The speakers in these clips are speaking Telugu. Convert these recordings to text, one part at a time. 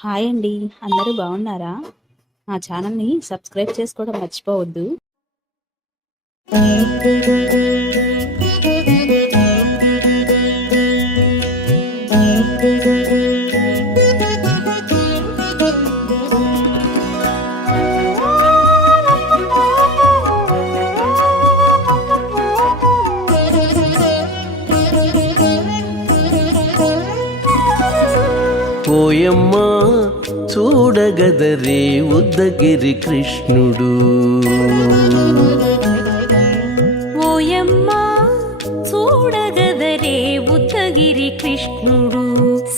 హాయ్ అండి. అందరూ బాగున్నారా? మా ఛానల్‌ని సబ్స్క్రైబ్ చేసుకోవడం మర్చిపోవద్దు. ఓయమ్మా చూడగదరే ఉద్దగిరి కృష్ణుడు. ఓయమ్మా చూడగదరే ఉద్దగిరి కృష్ణుడు.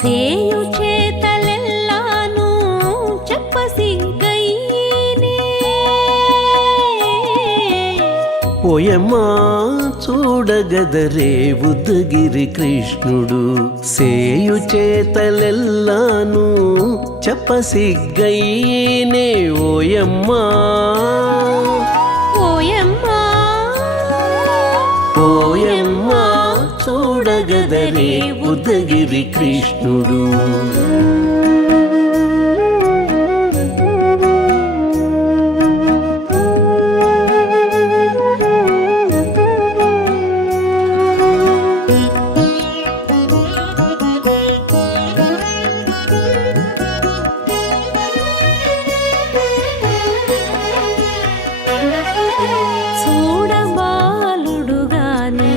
సేయు చేతలెల్లాను చెప్పసిగ్గయ్యేనే. ఓయమ్మా చూడగదరే ఉద్దగిరి కృష్ణుడు. సేయు చేతలెల్లాను చెప్పసిగ్గయ్యేనే. ఓయమ్మా ఓయమ్మా ఓయమ్మా చూడగదరే ఉద్దగిరి కృష్ణుడు. చూడబాలుడుగాని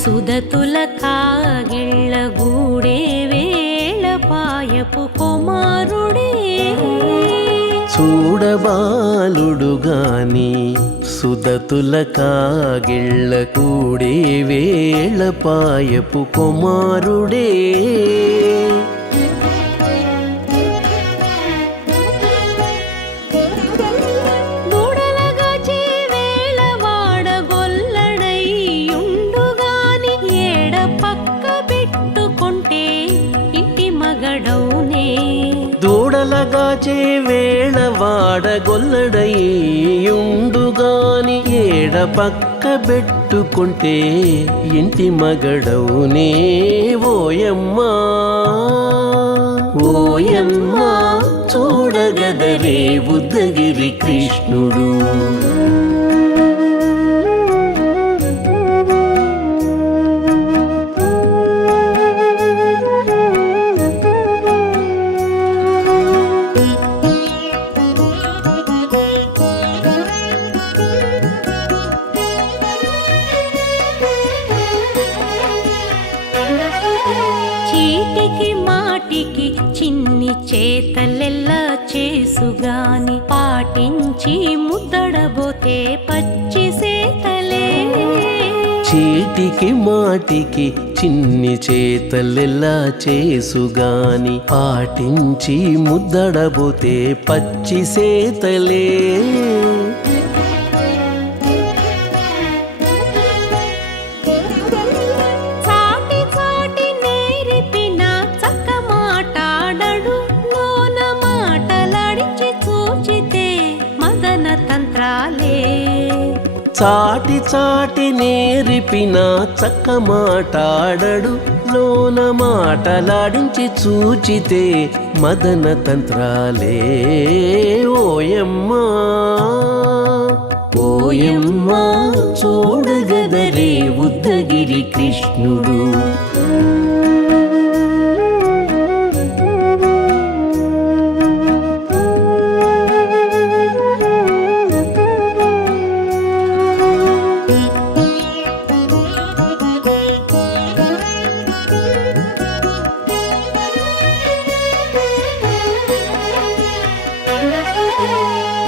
సుదతుల కాగిళ్ళ గూడే వేళ పాయపు కుమారుడే. చూడబాలుడుగాని సుదతుల కాగిళ్ళ కూడే వేళ పాయపు కుమారుడే. దూడలగాచే వేళ వాడగొల్లడయ్యుండుగాని ఏడ పక్క పెట్టుకుంటే ఇంటి మగడౌనే. దూడలగాచే వేళ వాడగొల్లడయ్యుండుగాని ఏడ పక్క పెట్టుకుంటే ఇంటి మగడవునే. ఓయమ్మా ఓయమ్మా చూడగదరే ఉద్దగిరి కృష్ణుడు. చీటికి మాటికి చిన్ని చేతలెల్లా చేసుగాని పాటించి ముద్దడబోతే పచ్చి సేతలే. చీటికి మాటికి చిన్ని చేతలెలా చేసుగాని పాటించి ముద్దడబోతే పచ్చి సేతలే. చాటి చాటి నేర్పిన చక్క మాటాడడు లోన మాటలాడించి చూచితే మదన తంత్రాలే. చాటి చాటి నేర్పిన చక్క మాటాడడు లోన మాటలాడించి చూచితే మదన తంత్రాలే. ఓయమ్మా ఓయమ్మా చూడగదరే ఉద్దగిరి కృష్ణుడు.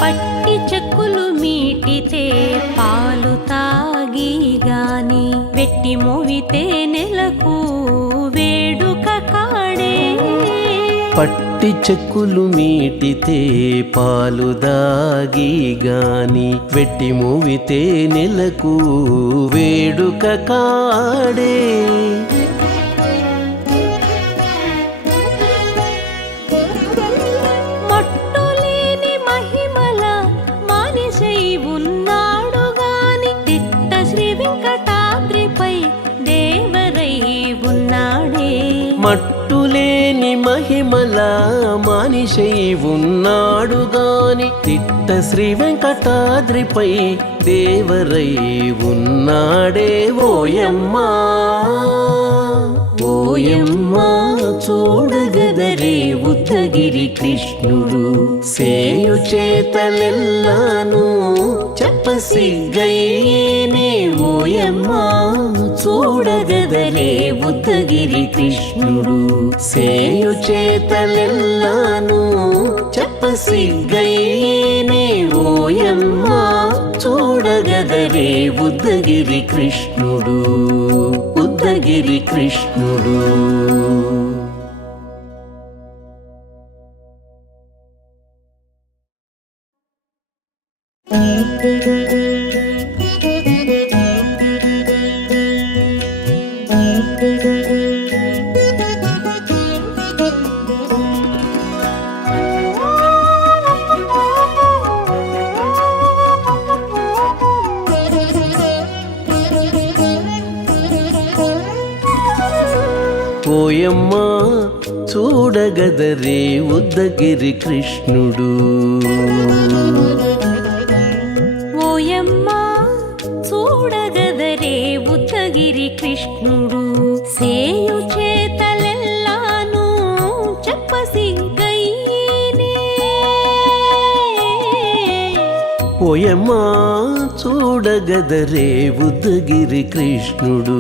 పట్టి చెక్కులు మీటితే పాలు తాగి గాని వెట్టి మోవితే నెలకు వేడుక కాడే. పట్టి చెక్కులు మీటితే పాలు దాగి గాని వెట్టి మూవితే నెలకు వేడుక కాడే. మట్టులేని మహిమల మానిసై ఉన్నాడు గాని తిట్ట శ్రీ వెంకటాద్రిపై దేవరై ఉన్నాడే. మట్టులేని మహిమ మహిమల మానిషై ఉన్నాడు గాని తిట్ట శ్రీ వెంకటాద్రిపై దేవరై ఉన్నాడే ఓయమ్మా ఓయమ్మా చూడగదరే ఉద్దగిరి కృష్ణుడు సేయు చేతలెల్లాను చెప్పసిగ్గయ్యేనే ఓయమ్మా చూడగదరే ఉద్దగిరి కృష్ణుడు సేయు చేతలెల్లాను చెప్పసిగ్గయ్యేనే ఓయమ్మా చూడగదరే ఉద్దగిరి కృష్ణుడు ఉద్దగిరి కృష్ణుడు. ఓయమ్మా చూడగదరే ఉద్దగిరి కృష్ణుడు ఓయమ్మా చూడగదరే ఉద్దగిరి కృష్ణుడు సేయు చేతలెల్లాను చెప్పసిగ్గయ్యేనే ఓయమ్మా చూడగదరే ఉద్దగిరి కృష్ణుడు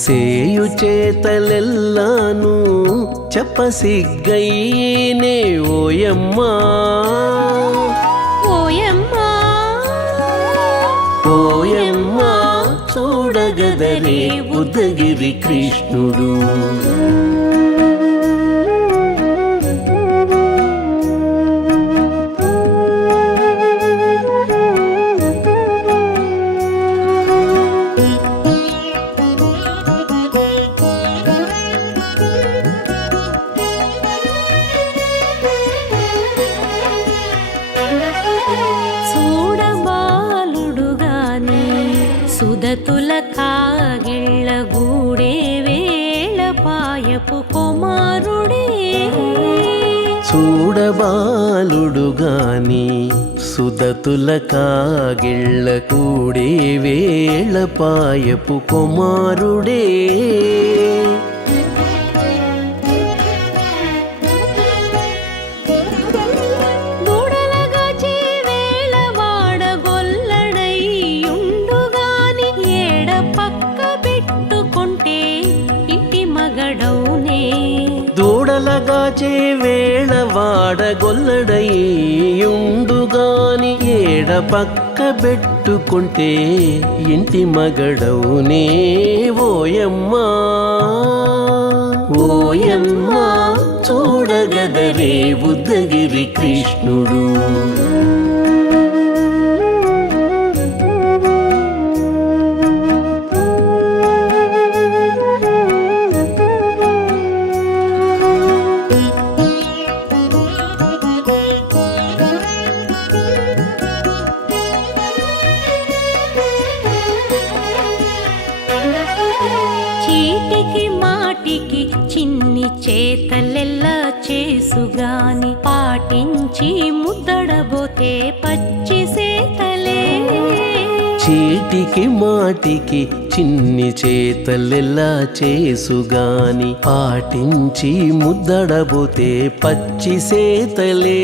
సేయు చేతలెల్లాను చెప్పసిగ్గయ్యేనే ఓయమ్మా ఓయమ్మా ఓయమ్మా చూడగదరే ఉద్దగిరి కృష్ణుడు. సుదతుల కాగిళ్ళ గూడే వేళ పాయపు కుమారుడే చూడబాలుడు గాని సుదతుల కాగిళ్ళ కూడే వేళ పాయపు కుమారుడే దూడలగాచే వేళ వాడగొల్లడయ్యుండుగాని ఏడ పక్క పెట్టుకుంటే ఇంటి మగడవునే ఓయమ్మా ఓయమ్మా చూడగదరే ఉద్దగిరి కృష్ణుడు. చిన్ని చేతలెల్లా చేసుగాని పాటించి ముద్దడబోతే పచ్చి సేతలే చీటికి మాటికి చిన్ని చేతలెల్లా చేసుగాని పాటించి ముద్దడబోతే పచ్చి సేతలే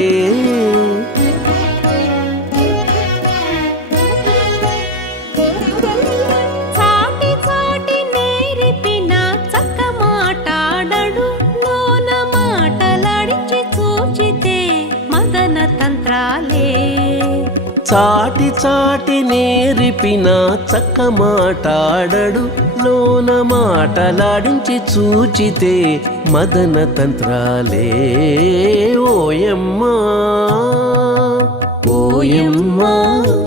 చాటి చాటి నేరిపిన చక్క మాటాడడు లోన మాటలాడించి చూచితే మదన తంత్రాలే ఓయమ్మా ఓయమ్మా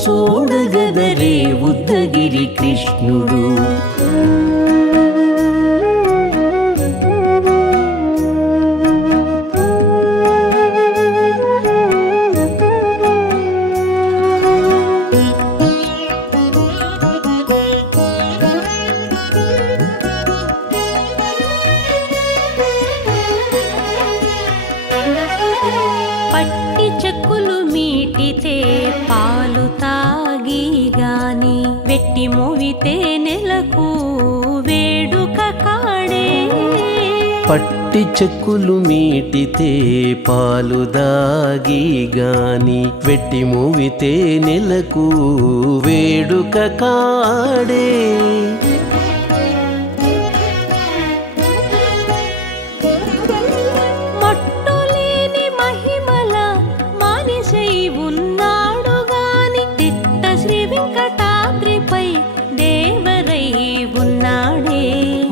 చూడగదరే ఉద్దగిరి కృష్ణుడు. పట్టి చెక్కులు మీటితే పాలు తాగి గాని వెట్టి మోవితే నెలకు వేడుక కాడే. పట్టి చెక్కులు మీటితే పాలు దాగి గాని వెట్టి మూవితే నెలకు వేడుక కాడే. మట్టులేని మహిమల మానిషై ఉన్నాడు గాని తిట్ట శ్రీ వెంకటాద్రిపై దేవరై ఉన్నాడే.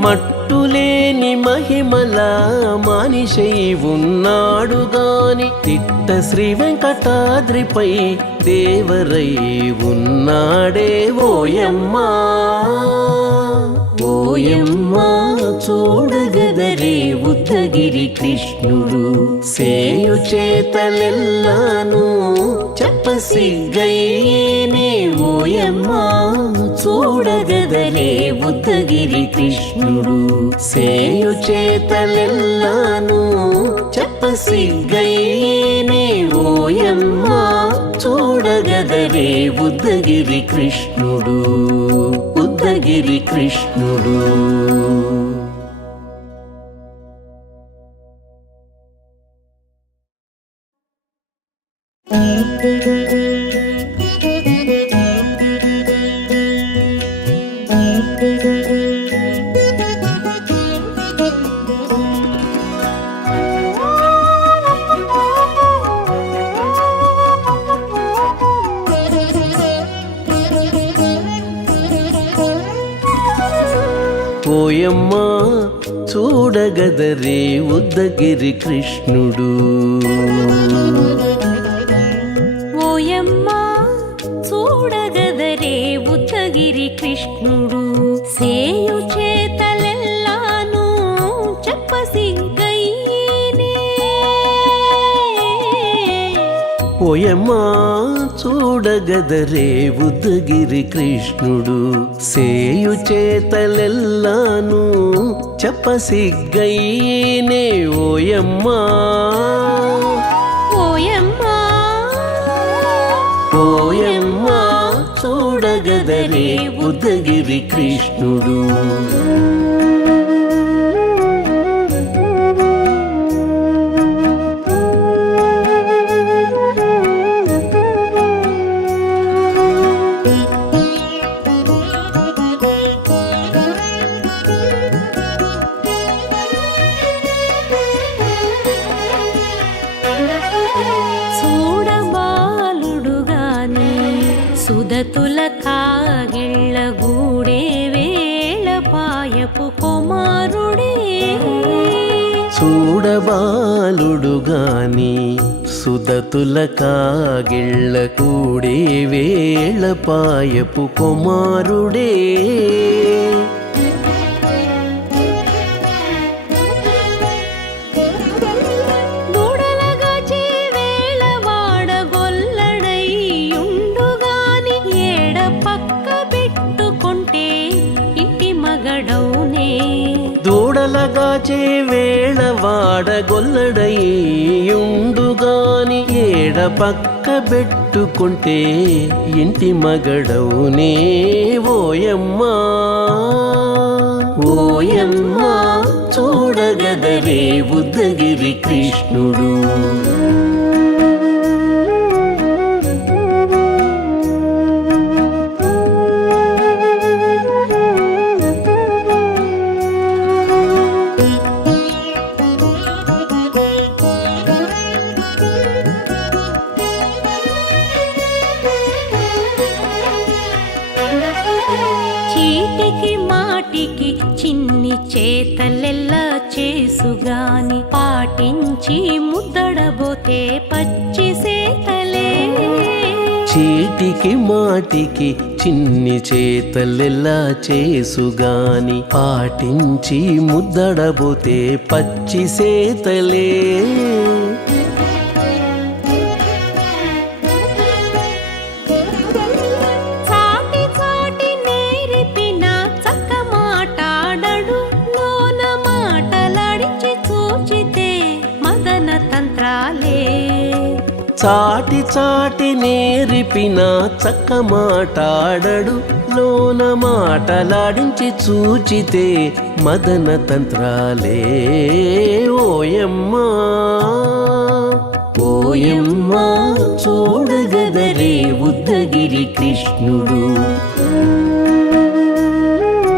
మట్టులేని మహిమల మానిషై ఉన్నాడు గాని తిట్ట శ్రీ వెంకటాద్రిపై దేవరై ఉన్నాడే. ఓయమ్మా ఓయమ్మా చూడగదరే ఉద్దగిరి కృష్ణుడు సేయు చేతలెల్లాను చెప్పసిగ్గయ్యేనే. ఓయమ్మా చూడగదరే ఉద్దగిరి కృష్ణుడు సేయు చేతలెల్లాను చెప్పసిగ్గయ్యేనే. ఓయమ్మా చూడగదరే ఉద్దగిరి కృష్ణుడు ఉద్దగిరి కృష్ణుడు. ఓయమ్మా చూడగదరే ఉద్దగిరి కృష్ణుడు. ఓయమ్మా చూడగదరే ఉద్దగిరి కృష్ణుడు సేయు చేతలెల్లాను చెప్పసిగ్గయ్యేనే. ఓయమ్మా చూడగదరే ఉద్దగిరి కృష్ణుడు సేయు చేతలెల్లాను చెప్పసిగ్గయ్యేనే. ఓయమ్మా ఓయమ్మా ఓయమ్మా చూడగదరే ఉద్దగిరి కృష్ణుడు. చూడబాలుడు గాని సుదతుల కాగిళ్ళ గూడే వేళ పాయపు కుమారుడే. చూడబాలుడు గాని సుదతుల కాగిళ్ళ కూడే వేళ పాయపు కుమారుడే. దూడలగాచి వేళ వాడగొల్లడై ఉండు గాని ఏడ పక్క పెట్టుకుంటే ఇంటి మగడవునే. దూడలగాచే వేళ వాడగొల్లడయ్యుండుగాని ఏడ పక్క పెట్టుకుంటే ఇంటి మగడవునే. ఓయమ్మా ఓయమ్మా చూడగదరే ఉద్దగిరి కృష్ణుడు. చీటికి మాటికి చిన్ని చేతలెల్లా చేసుగాని పాటించి ముద్దడబోతే పచ్చి సేతలే. చీటికి మాటికి చిన్ని చేతలెల్లా చేసుగాని పాటించి ముద్దడబోతే పచ్చి సేతలే. చాటి చాటి నేర్పిన చక్క మాటాడడు లోన మాటలాడిచి చూచితే మదన తంత్రాలే. చాటి చాటి నేర్పిన చక్క మాటాడడు లోన మాటలాడించి చూచితే మదన తంత్రాలే ఓయమ్మా ఓయమ్మా చూడగదరే ఉద్దగిరి కృష్ణుడు